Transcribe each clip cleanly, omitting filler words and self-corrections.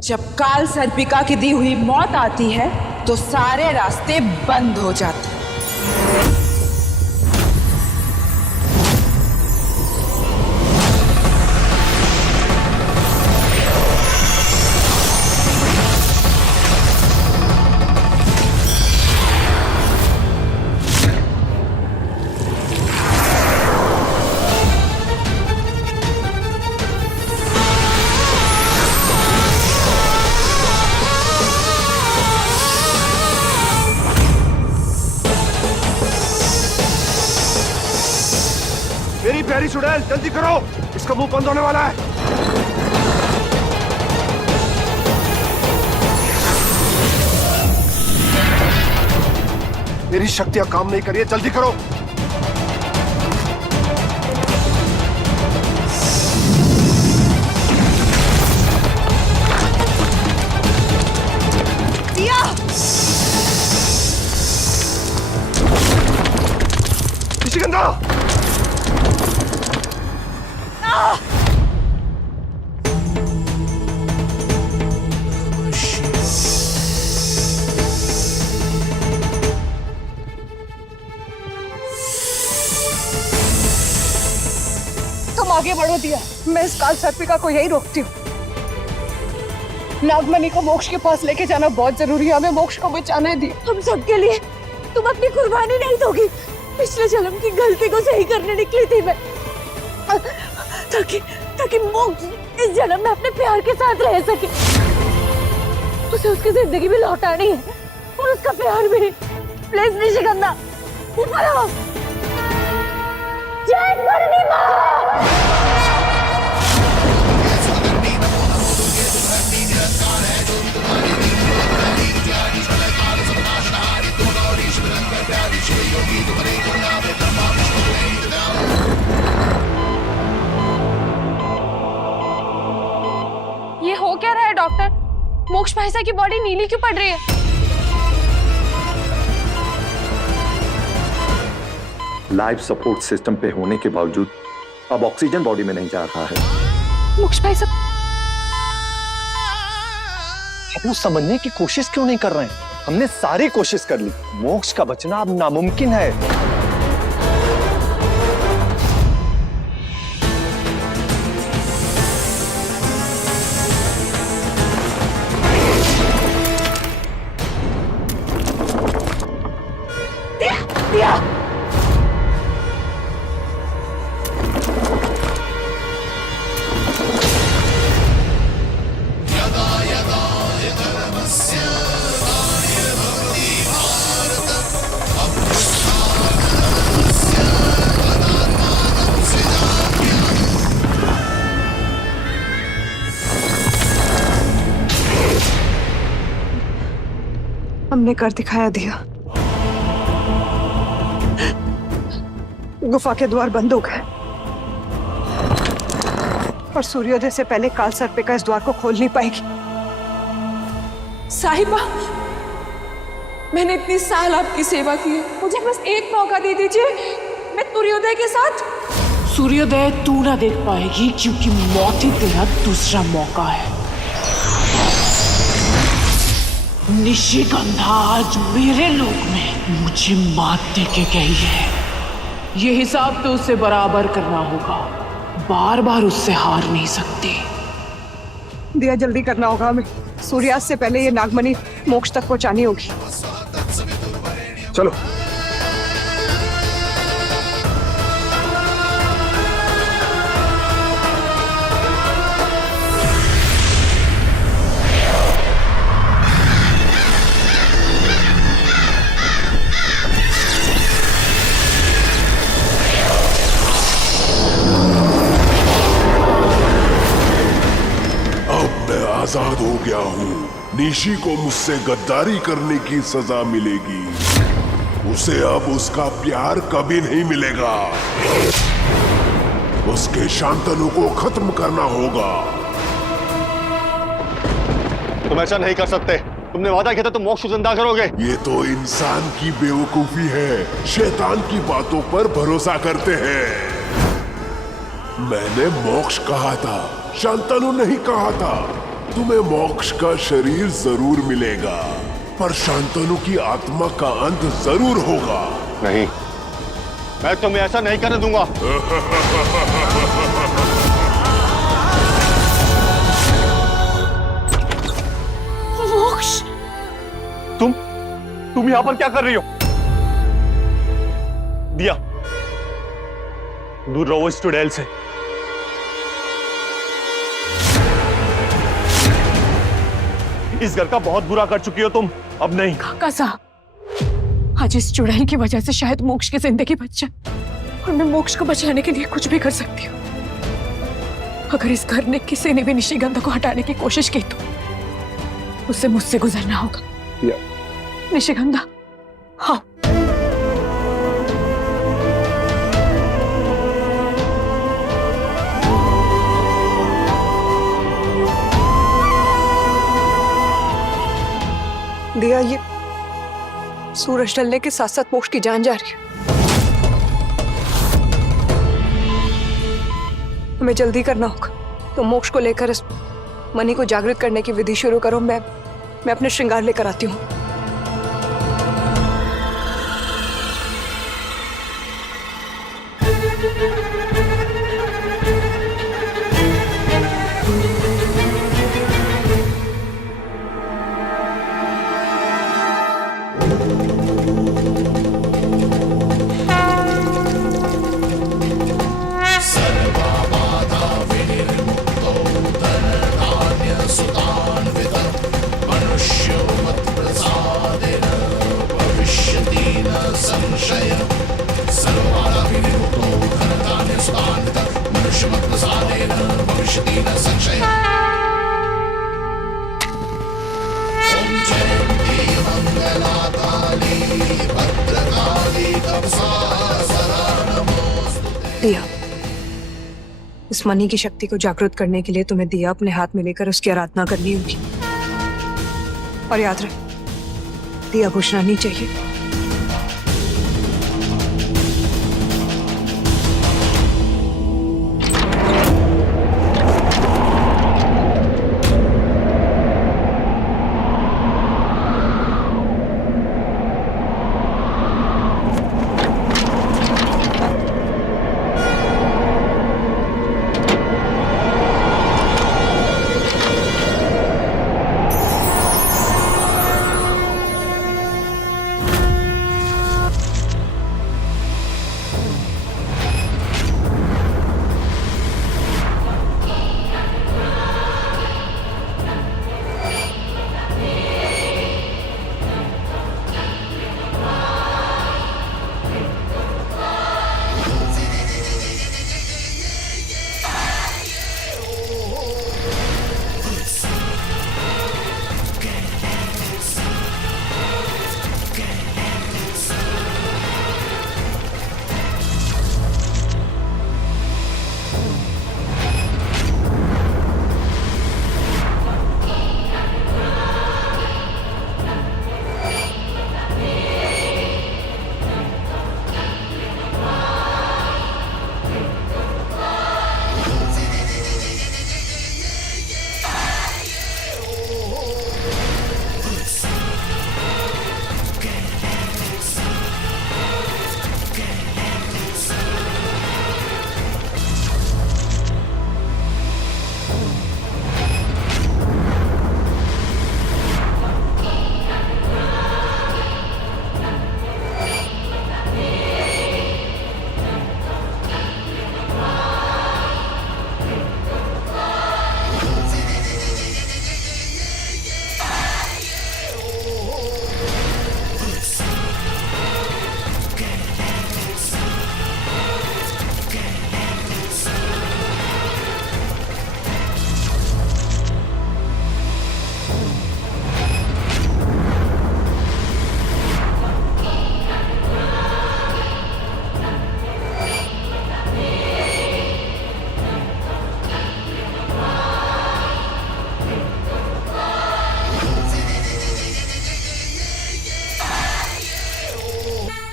जब काल सर्पिका की दी हुई मौत आती है तो सारे रास्ते बंद हो जाते हैं। मेरी प्यारी चुड़ैल, जल्दी करो, इसका मुंह बंद होने वाला है। मेरी शक्तियां काम नहीं कर रही है, जल्दी करो। दिया! निशिगंधा! तुम आगे बढ़ो दिया, मैं इस काल सर्पिका को यही रोकती हूँ। नागमणि को मोक्ष के पास लेके जाना बहुत जरूरी है, हमें मोक्ष को बचाना है दिया। हम सबके लिए तुम अपनी कुर्बानी नहीं दोगी। पिछले जन्म की गलती को सही करने निकली थी मैं, ताकि मोक्ष इस जन्म में अपने प्यार के साथ रह सके। उसे उसकी जिंदगी भी लौटानी है और उसका प्यार भी। प्लीज निशिगंधा, ऊपर आओ। जय करनी माँ! ये हो क्या रहा है डॉक्टर? मोक्ष भाई साहब की बॉडी नीली क्यों पड़ रही है? लाइफ सपोर्ट सिस्टम पे होने के बावजूद अब ऑक्सीजन बॉडी में नहीं जा रहा है। मोक्ष भाई साहब, आप लोग समझने की कोशिश क्यों नहीं कर रहे हैं? हमने सारी कोशिश कर ली, मोक्ष का बचना अब नामुमकिन है। हमने कर दिखाया दिया। गुफा के द्वार बंद हो गए और सूर्योदय से पहले काल सर्पिका इस द्वार को खोल नहीं पाएगी। साहिबा, मैंने इतनी साल आपकी सेवा की है, मुझे बस एक मौका दे दीजिए, मैं सूर्योदय के साथ। सूर्योदय तू ना देख पाएगी क्योंकि मौत ही तेरा दूसरा मौका है। निशिगंधा आज मेरे लोक में मुझे मात दे के गई है। ये हिसाब तो उससे बराबर करना होगा, बार बार उससे हार नहीं सकती। दिया, जल्दी करना होगा हमें। सूर्यास्त से पहले ये नागमणि मोक्ष तक पहुंचानी होगी। चलो। आजाद हो गया हूँ। निशी को मुझसे गद्दारी करने की सजा मिलेगी। उसे अब उसका प्यार कभी नहीं मिलेगा। उसके शांतनु को खत्म करना होगा। तुम ऐसा नहीं कर सकते। तुमने वादा किया था तुम मोक्ष जिंदा करोगे। ये तो इंसान की बेवकूफी है। शैतान की बातों पर भरोसा करते हैं। मैंने मोक्ष कहा था, शांतनु नहीं कहा था। तुम्हें मोक्ष का शरीर जरूर मिलेगा, पर शांतनु की आत्मा का अंत जरूर होगा। नहीं, मैं तुम्हें ऐसा नहीं करने दूंगा। मोक्ष, तुम यहां पर क्या कर रही हो? दिया, दूर रहो इस चुड़ैल से। इस घर का बहुत बुरा कर चुकी हो तुम, अब नहीं। काका साहब, आज इस चुड़ैल की वजह से शायद मोक्ष की जिंदगी बच जाए, और मैं मोक्ष को बचाने के लिए कुछ भी कर सकती हूँ। अगर इस घर ने किसी ने भी निशिगंधा को हटाने की कोशिश की तो उसे मुझसे गुजरना होगा। निशिगंधा, हाँ। दिया, ये सूरज ढलने के साथ साथ मोक्ष की जान जा रही है। हमें जल्दी करना होगा। तो मोक्ष को लेकर इस मणि को जागृत करने की विधि शुरू करो। मैं अपने श्रृंगार लेकर आती हूँ। दिया, इस मणि की शक्ति को जागृत करने के लिए तुम्हें दिया अपने हाथ में लेकर उसकी आराधना करनी होगी। और याद रहे, दिया बुझना नहीं चाहिए।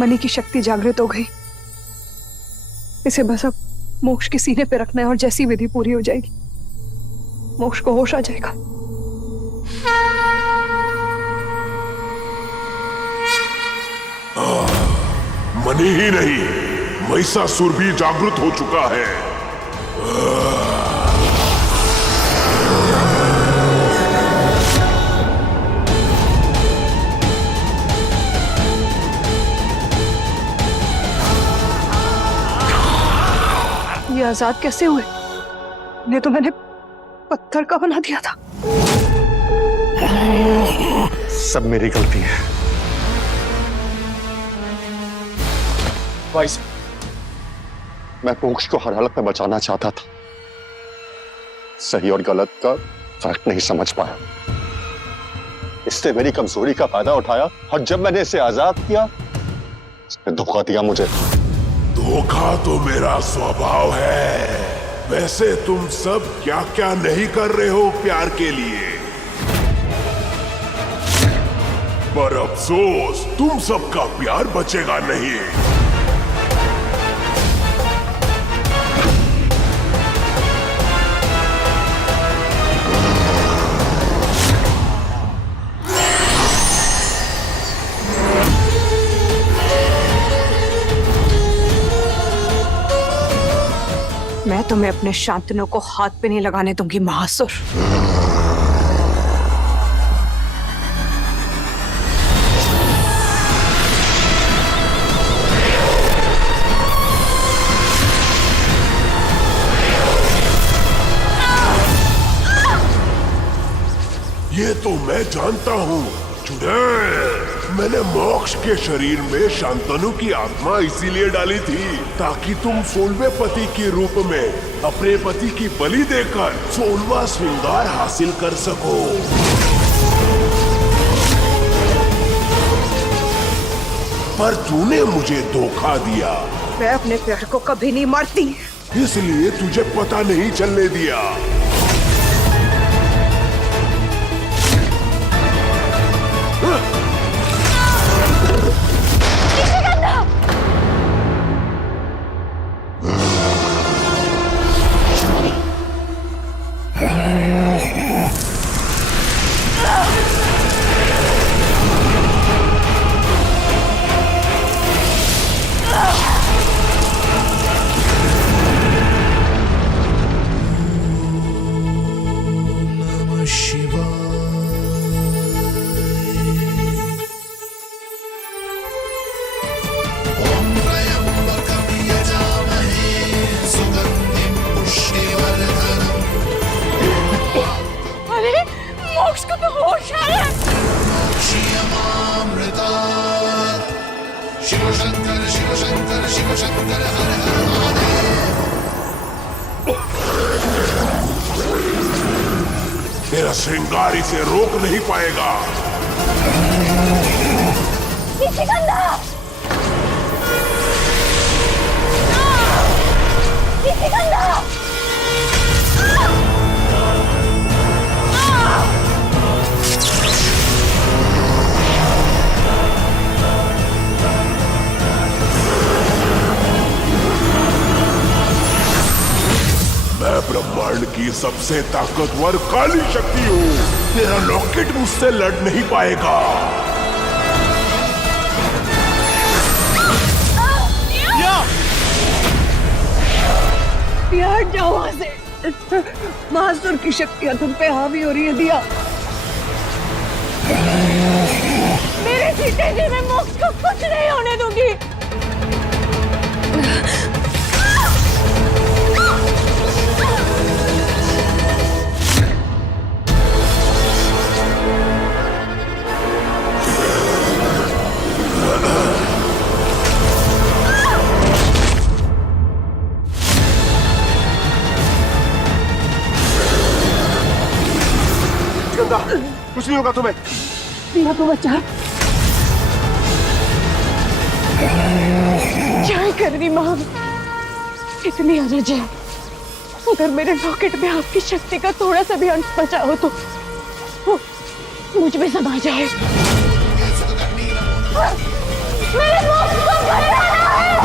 मणि की शक्ति जागृत हो गई। इसे बस अब मोक्ष के सीने पे रखना है और जैसी विधि पूरी हो जाएगी मोक्ष को होश आ जाएगा। मनी ही नहीं, महिषासुर भी जागृत हो चुका है। ये आजाद कैसे हुए? नहीं तो मैंने पत्थर का बना दिया था। सब मेरी गलती है। भाई मैं मोक्ष को हर हालत में बचाना चाहता था, सही और गलत का फर्क नहीं समझ पाया, इसने मेरी कमजोरी का फायदा उठाया और जब मैंने इसे आजाद किया उसने धोखा दिया मुझे। धोखा तो मेरा स्वभाव है। वैसे तुम सब क्या क्या नहीं कर रहे हो प्यार के लिए, पर अफसोस तुम सबका प्यार बचेगा नहीं। मैं तुम्हें अपने शांतनु को हाथ पे नहीं लगाने दूंगी महासुर। ये तो मैं जानता हूँ चुड़ैल। मैंने मोक्ष के शरीर में शांतनु की आत्मा इसीलिए डाली थी ताकि तुम 16वें पति के रूप में अपने पति की बलि देकर 16वां श्रृंगार हासिल कर सको। पर तूने मुझे धोखा दिया। मैं अपने प्यार को कभी नहीं मारती, इसलिए तुझे पता नहीं चलने दिया। मोक्ष को तो होश है। शिव शंकर शिव शंकर शिव शंकर हर हर महादेव। तेरा श्रृंगार इसे रोक नहीं पाएगा। निशिगंधा! निशिगंधा! मैं ब्रह्मांड की सबसे ताकतवर काली शक्ति हूँ। तेरा लॉकेट मुझसे लड़ नहीं पाएगा। हट जाओ वहां से। महासुर की शक्तियां तुम पे हावी हो रही है दिया। मेरे सीते जी मैं मोक्ष को कुछ नहीं होने दूंगी। कुछ नहीं होगा तुम्हें। दिया को बचा। क्या कर रही माँ? इतनी अरज है। अगर मेरे लॉकेट में आपकी शक्ति का थोड़ा सा भी अंश बचा हो तो वो मुझ में समा जाए। मेरे मोक्ष को बचाना है।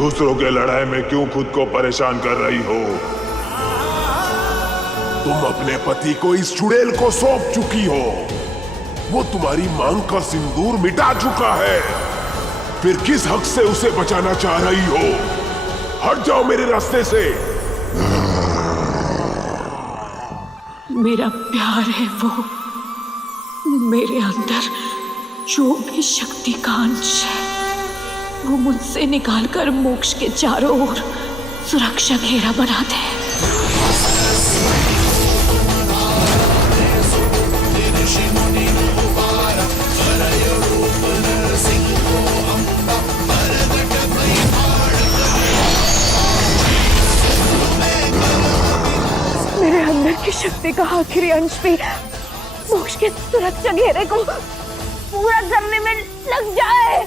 दूसरों के लड़ाई में क्यों खुद को परेशान कर रही हो? तुम अपने पति को इस चुड़ैल को सौंप चुकी हो। वो तुम्हारी मांग का सिंदूर मिटा चुका है। फिर किस हक से उसे बचाना चाह रही हो? हट जाओ मेरे रास्ते से। मेरा प्यार है वो, मेरे अंदर जो भी शक्ति का अंश है वो मुझसे निकालकर मोक्ष के चारों ओर सुरक्षा घेरा बना दे। मेरे अंदर की शक्ति का आखिरी अंश भी मोक्ष के सुरक्षा घेरे को पूरा करने में लग जाए।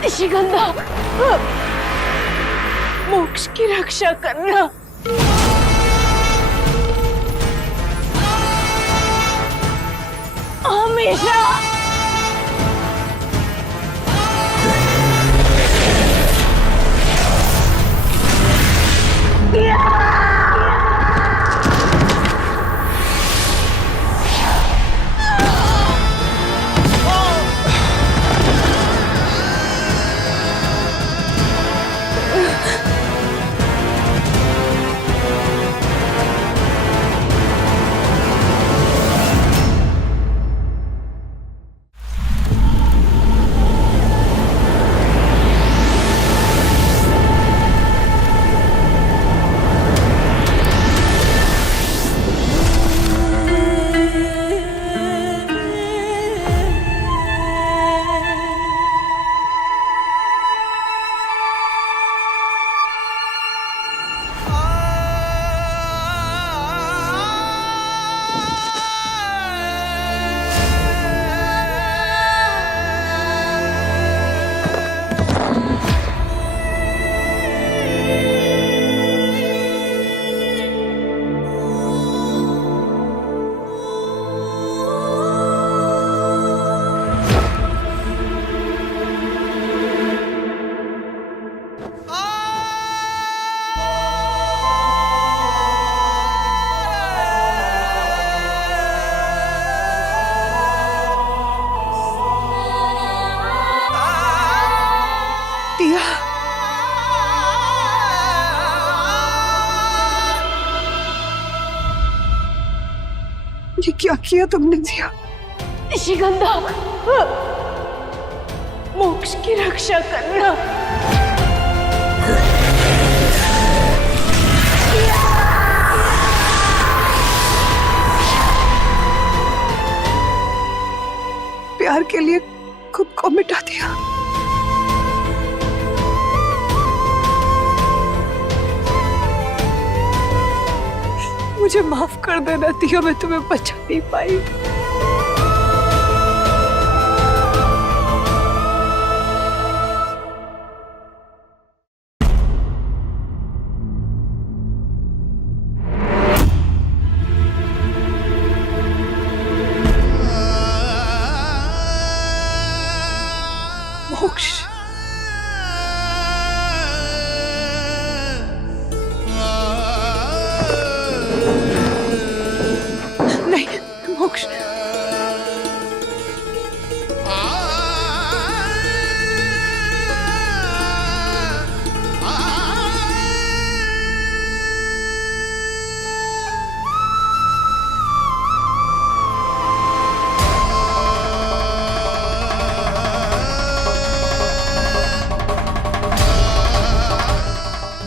निशिगंधा, मोक्ष की रक्षा करना। हमेशा। दिया, ये क्या किया तुमने दिया? निशिगंधा, मोक्ष की रक्षा करना। प्यार के लिए खुद को मिटा दिया। मुझे माफ कर देना दिया, मैं तुम्हें बचा नहीं पाई। मोक्ष, नहीं मोक्ष,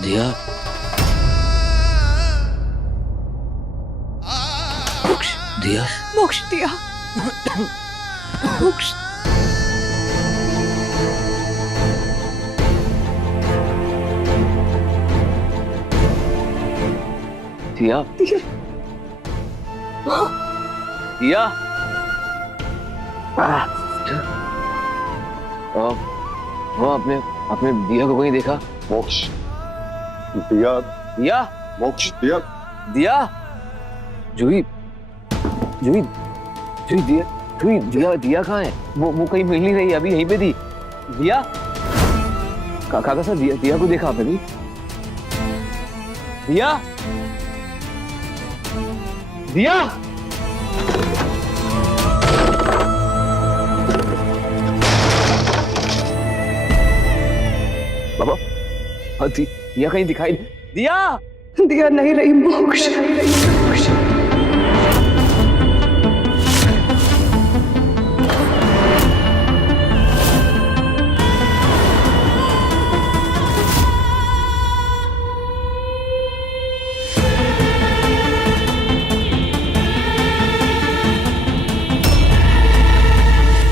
दिया, मोक्ष, दिया, मोक्ष दिया, मोक्ष। दिया दिया वो आपने आपने दिया को कहीं देखा? मोक्ष, दिया, दिया, मोक्ष, दिया, दिया, जूही, जूही, जूही, दिया, जूही, दिया, दिया कहाँ है? वो कहीं मिल नहीं रही, अभी यहीं पे थी। दिया, काका सर, दिया को देखा आपने भी? दिया, दिया, बाबा, दिया कहीं दिखाई? दिया, दिया नहीं रही मोक्ष, नहीं रही।